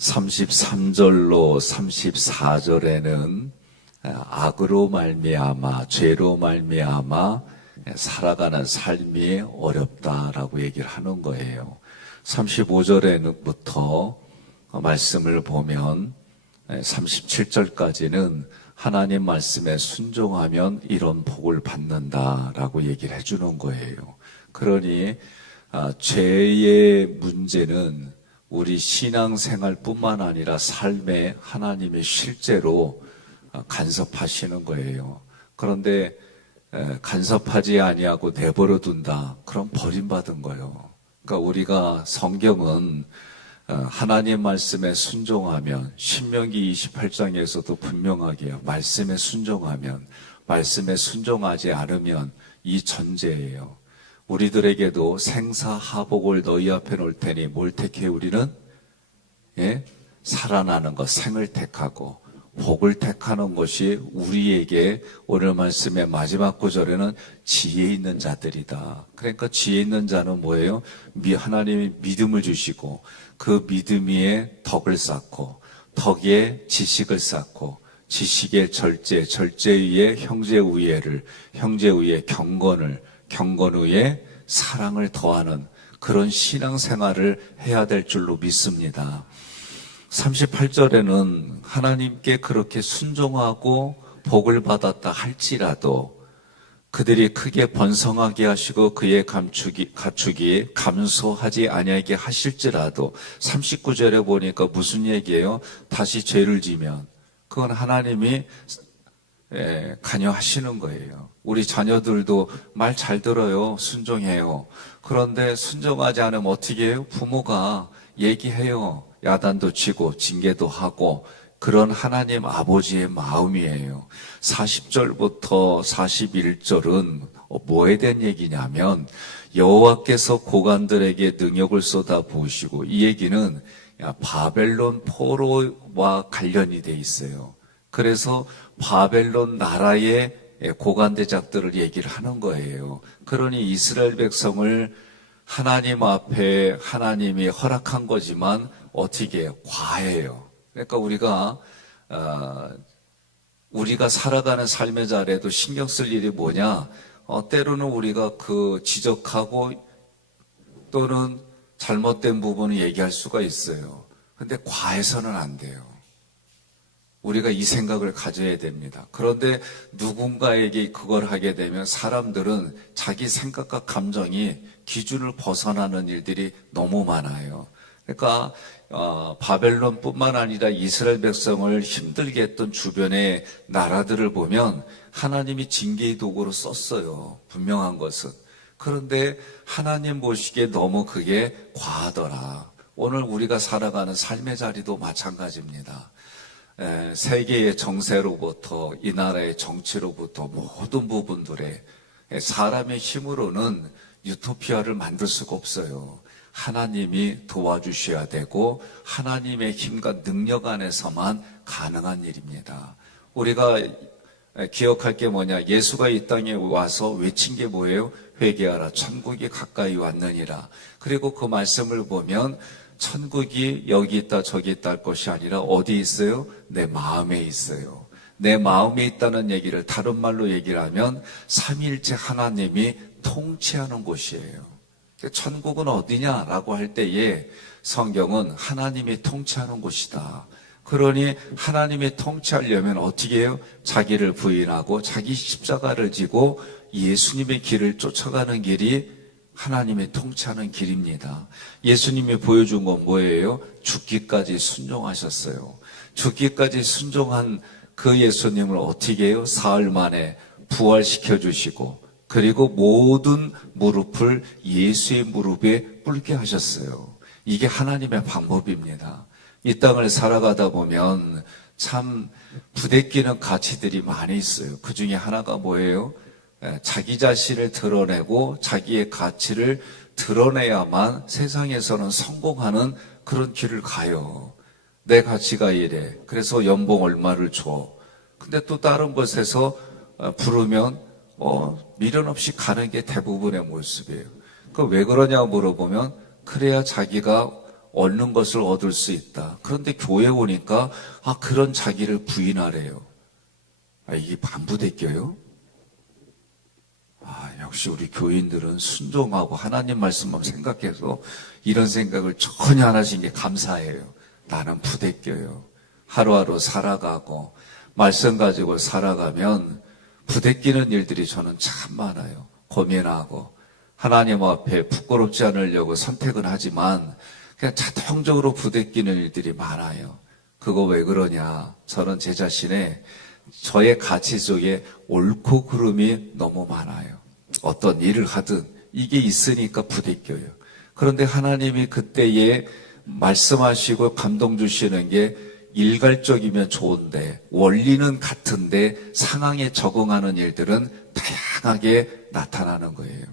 33절로 34절에는 악으로 말미암아 죄로 말미암아 살아가는 삶이 어렵다라고 얘기를 하는 거예요. 35절에부터 말씀을 보면 37절까지는 하나님 말씀에 순종하면 이런 복을 받는다라고 얘기를 해주는 거예요. 그러니 죄의 문제는 우리 신앙생활뿐만 아니라 삶에 하나님이 실제로 간섭하시는 거예요. 그런데 간섭하지 아니하고 내버려 둔다. 그럼 버림받은 거예요. 그러니까 우리가 성경은 하나님 말씀에 순종하면 신명기 28장에서도 분명하게 말씀에 순종하면, 말씀에 순종하지 않으면 이 전제예요. 우리들에게도 생사하복을 너희 앞에 놓을 테니 뭘 택해 우리는? 살아나는 것, 생을 택하고 복을 택하는 것이 우리에게 오늘 말씀의 마지막 구절에는 지혜 있는 자들이다. 그러니까 지혜 있는 자는 뭐예요? 하나님이 믿음을 주시고 그 믿음 위에 덕을 쌓고 덕에 지식을 쌓고 지식의 절제, 절제 위에 형제 우애를, 형제 위에 경건을, 경건 위에 사랑을 더하는 그런 신앙생활을 해야 될 줄로 믿습니다. 38절에는 하나님께 그렇게 순종하고 복을 받았다 할지라도 그들이 크게 번성하게 하시고 그의 가축이 감소하지 아니하게 하실지라도 39절에 보니까 무슨 얘기예요? 다시 죄를 지면 그건 하나님이 관여하시는 거예요. 우리 자녀들도 말 잘 들어요. 순종해요. 그런데 순종하지 않으면 어떻게 해요? 부모가 얘기해요. 야단도 치고 징계도 하고 그런 하나님 아버지의 마음이에요. 40절부터 41절은 뭐에 대한 얘기냐면 여호와께서 고관들에게 능력을 쏟아 부으시고 이 얘기는 바벨론 포로와 관련이 돼 있어요. 그래서 바벨론 나라의 고관대작들을 얘기를 하는 거예요. 그러니 이스라엘 백성을 하나님 앞에 하나님이 허락한 거지만 어떻게 해요? 과해요. 그러니까 우리가 살아가는 삶의 자리에도 신경 쓸 일이 뭐냐? 때로는 우리가 지적하고 또는 잘못된 부분을 얘기할 수가 있어요. 근데 과해서는 안 돼요. 우리가 이 생각을 가져야 됩니다. 그런데 누군가에게 그걸 하게 되면 사람들은 자기 생각과 감정이 기준을 벗어나는 일들이 너무 많아요. 그러니까 바벨론뿐만 아니라 이스라엘 백성을 힘들게 했던 주변의 나라들을 보면 하나님이 징계의 도구로 썼어요. 분명한 것은. 그런데 하나님 보시기에 너무 그게 과하더라. 오늘 우리가 살아가는 삶의 자리도 마찬가지입니다. 세계의 정세로부터 이 나라의 정치로부터 모든 부분들에 사람의 힘으로는 유토피아를 만들 수가 없어요. 하나님이 도와주셔야 되고 하나님의 힘과 능력 안에서만 가능한 일입니다. 우리가 기억할 게 뭐냐? 예수가 이 땅에 와서 외친 게 뭐예요? 회개하라, 천국이 가까이 왔느니라. 그리고 그 말씀을 보면 천국이 여기 있다 저기 있다 할 것이 아니라 어디 있어요? 내 마음에 있어요. 내 마음에 있다는 얘기를 다른 말로 얘기를 하면 삼위일체 하나님이 통치하는 곳이에요. 천국은 어디냐라고 할 때에 성경은 하나님이 통치하는 곳이다. 그러니 하나님이 통치하려면 어떻게 해요? 자기를 부인하고 자기 십자가를 지고 예수님의 길을 쫓아가는 길이 하나님의 통치하는 길입니다. 예수님이 보여준 건 뭐예요? 죽기까지 순종하셨어요. 죽기까지 순종한 그 예수님을 어떻게 해요? 사흘 만에 부활시켜 주시고 그리고 모든 무릎을 예수의 무릎에 꿇게 하셨어요. 이게 하나님의 방법입니다. 이 땅을 살아가다 보면 참 부대끼는 가치들이 많이 있어요. 그 중에 하나가 뭐예요? 자기 자신을 드러내고 자기의 가치를 드러내야만 세상에서는 성공하는 그런 길을 가요. 내 가치가 이래. 그래서 연봉 얼마를 줘. 근데 또 다른 곳에서 부르면 미련 없이 가는 게 대부분의 모습이에요. 그 왜 그러냐 물어보면 그래야 자기가 얻는 것을 얻을 수 있다. 그런데 교회 오니까 그런 자기를 부인하래요. 이게 반부대껴요? 역시 우리 교인들은 순종하고 하나님 말씀만 생각해서 이런 생각을 전혀 안 하신 게 감사해요. 나는 부대껴요. 하루하루 살아가고 말씀 가지고 살아가면 부대끼는 일들이 저는 참 많아요. 고민하고 하나님 앞에 부끄럽지 않으려고 선택은 하지만 그냥 자동적으로 부대끼는 일들이 많아요. 그거 왜 그러냐? 저는 제 자신의 저의 가치 속에 옳고 그름이 너무 많아요. 어떤 일을 하든 이게 있으니까 부대껴요. 그런데 하나님이 그때에 말씀하시고 감동 주시는 게 일괄적이면 좋은데 원리는 같은데 상황에 적응하는 일들은 다양하게 나타나는 거예요.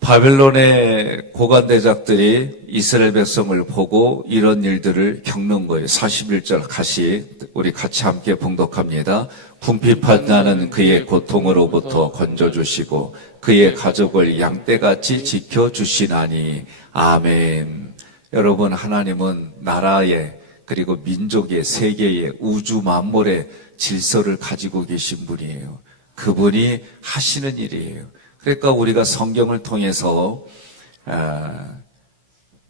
바벨론의 고관대작들이 이스라엘 백성을 보고 이런 일들을 겪는 거예요. 41절 우리 같이 함께 봉독합니다. 궁핍한 자는 그의 고통으로부터 건져주시고 그의 가족을 양떼같이 지켜주시나니 아멘. 여러분, 하나님은 나라의 그리고 민족의 세계의 우주 만물의 질서를 가지고 계신 분이에요. 그분이 하시는 일이에요. 그러니까 우리가 성경을 통해서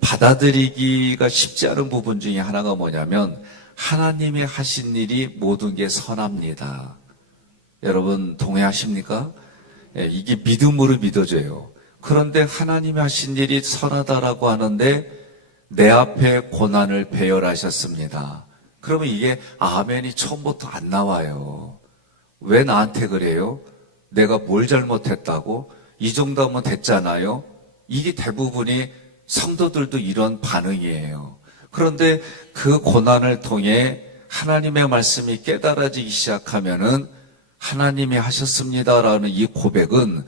받아들이기가 쉽지 않은 부분 중에 하나가 뭐냐면 하나님이 하신 일이 모든 게 선합니다. 여러분 동의하십니까? 이게 믿음으로 믿어져요. 그런데 하나님이 하신 일이 선하다라고 하는데 내 앞에 고난을 배열하셨습니다. 그러면 이게 아멘이 처음부터 안 나와요. 왜 나한테 그래요? 내가 뭘 잘못했다고? 이 정도면 됐잖아요. 이게 대부분이 성도들도 이런 반응이에요. 그런데 그 고난을 통해 하나님의 말씀이 깨달아지기 시작하면은 하나님이 하셨습니다라는 이 고백은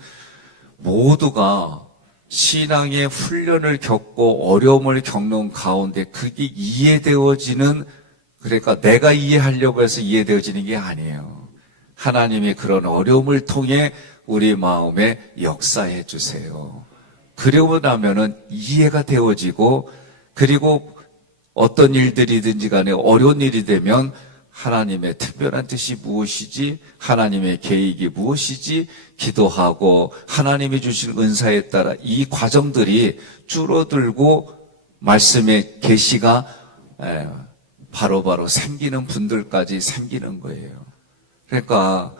모두가 신앙의 훈련을 겪고 어려움을 겪는 가운데 그게 이해되어지는, 그러니까 내가 이해하려고 해서 이해되어지는 게 아니에요. 하나님이 그런 어려움을 통해 우리 마음에 역사해 주세요. 그러고 나면은 이해가 되어지고, 그리고 어떤 일들이든지 간에 어려운 일이 되면 하나님의 특별한 뜻이 무엇이지? 하나님의 계획이 무엇이지? 기도하고 하나님이 주신 은사에 따라 이 과정들이 줄어들고 말씀의 계시가 바로바로 생기는 분들까지 생기는 거예요. 그러니까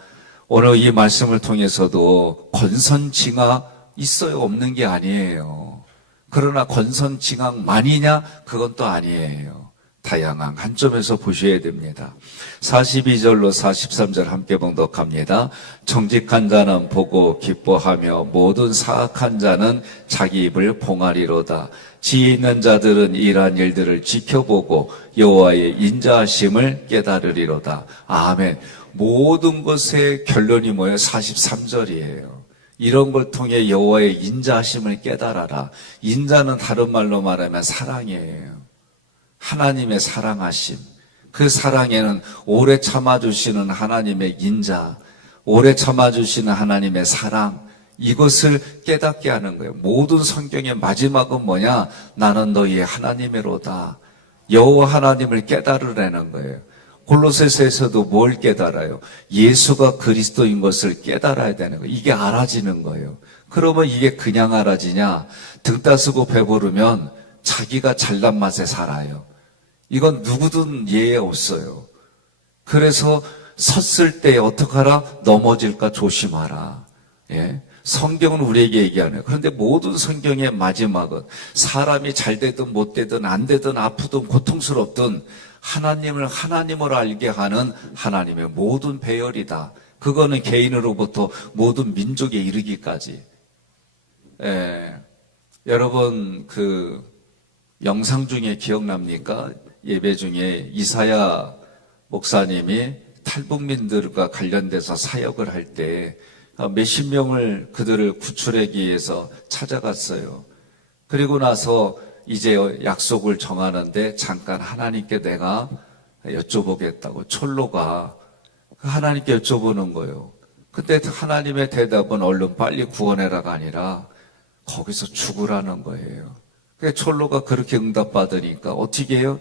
오늘 이 말씀을 통해서도 권선징악 있어요? 없는 게 아니에요. 그러나 권선징악만이냐? 그건 또 아니에요. 다양한 관점에서 보셔야 됩니다. 42절로 43절 함께 봉독합니다. 정직한 자는 보고 기뻐하며 모든 사악한 자는 자기 입을 봉하리로다. 지혜 있는 자들은 이러한 일들을 지켜보고 여호와의 인자하심을 깨달으리로다. 아멘. 모든 것의 결론이 뭐예요? 43절이에요. 이런 걸 통해 여호와의 인자하심을 깨달아라. 인자는 다른 말로 말하면 사랑이에요. 하나님의 사랑하심. 그 사랑에는 오래 참아주시는 하나님의 인자, 오래 참아주시는 하나님의 사랑, 이것을 깨닫게 하는 거예요. 모든 성경의 마지막은 뭐냐? 나는 너희의 하나님이로다. 여호와 하나님을 깨달으라는 거예요. 골로새서에서도 뭘 깨달아요? 예수가 그리스도인 것을 깨달아야 되는 거예요. 이게 알아지는 거예요. 그러면 이게 그냥 알아지냐? 등 따스고 배부르면 자기가 잘난 맛에 살아요. 이건 누구든 예외 없어요. 그래서 섰을 때 어떡하라? 넘어질까 조심하라. 예? 성경은 우리에게 얘기하네요. 그런데 모든 성경의 마지막은 사람이 잘 되든 못 되든 안 되든 아프든 고통스럽든 하나님을 하나님으로 알게 하는 하나님의 모든 배열이다. 그거는 개인으로부터 모든 민족에 이르기까지. 여러분 그 영상 중에 기억납니까? 예배 중에 이사야 목사님이 탈북민들과 관련돼서 사역을 할 때 몇십 명을 그들을 구출하기 위해서 찾아갔어요. 그리고 나서 이제 약속을 정하는데 잠깐 하나님께 내가 여쭤보겠다고 촐로가 하나님께 여쭤보는 거예요. 근데 하나님의 대답은 얼른 빨리 구원해라가 아니라 거기서 죽으라는 거예요. 촐로가 그렇게 응답받으니까 어떻게 해요?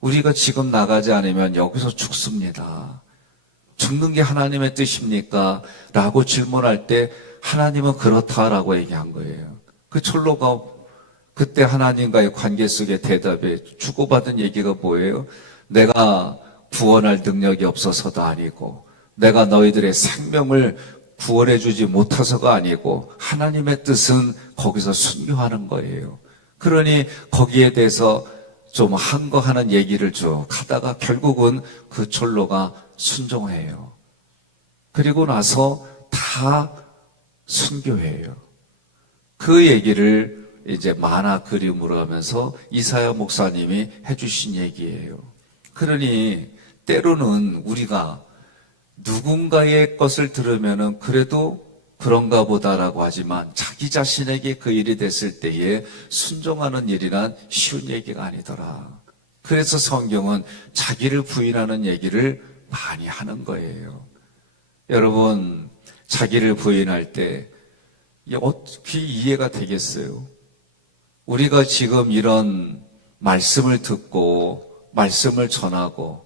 우리가 지금 나가지 않으면 여기서 죽습니다. 죽는 게 하나님의 뜻입니까? 라고 질문할 때 하나님은 그렇다라고 얘기한 거예요. 그 촐로가 그때 하나님과의 관계 속의 대답에 주고받은 얘기가 뭐예요? 내가 구원할 능력이 없어서도 아니고 내가 너희들의 생명을 구원해 주지 못해서가 아니고 하나님의 뜻은 거기서 순교하는 거예요. 그러니 거기에 대해서 좀 항거하는 얘기를 쭉 하다가 결국은 그 촐로가 순종해요. 그리고 나서 다 순교해요. 그 얘기를 이제 만화 그림으로 하면서 이사야 목사님이 해주신 얘기예요. 그러니 때로는 우리가 누군가의 것을 들으면은 그래도 그런가 보다라고 하지만 자기 자신에게 그 일이 됐을 때에 순종하는 일이란 쉬운 얘기가 아니더라. 그래서 성경은 자기를 부인하는 얘기를 많이 하는 거예요. 여러분, 자기를 부인할 때 어떻게 이해가 되겠어요? 우리가 지금 이런 말씀을 듣고 말씀을 전하고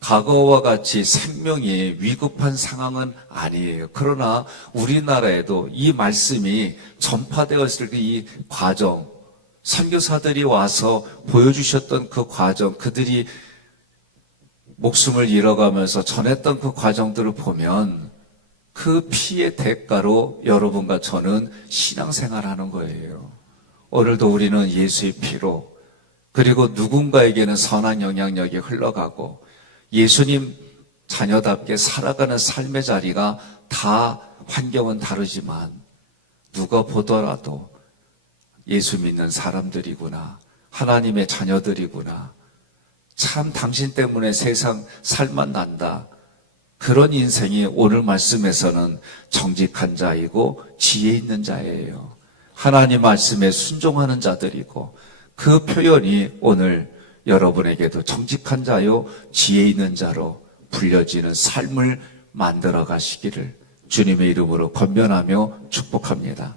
과거와 같이 생명이 위급한 상황은 아니에요. 그러나 우리나라에도 이 말씀이 전파되었을 때 이 과정, 선교사들이 와서 보여주셨던 그 과정, 그들이 목숨을 잃어가면서 전했던 그 과정들을 보면 그 피의 대가로 여러분과 저는 신앙생활하는 거예요. 오늘도 우리는 예수의 피로 그리고 누군가에게는 선한 영향력이 흘러가고 예수님 자녀답게 살아가는 삶의 자리가 다 환경은 다르지만 누가 보더라도 예수 믿는 사람들이구나. 하나님의 자녀들이구나. 참 당신 때문에 세상 살만 난다. 그런 인생이 오늘 말씀에서는 정직한 자이고 지혜 있는 자예요. 하나님 말씀에 순종하는 자들이고 그 표현이 오늘 여러분에게도 정직한 자요 지혜 있는 자로 불려지는 삶을 만들어 가시기를 주님의 이름으로 권면하며 축복합니다.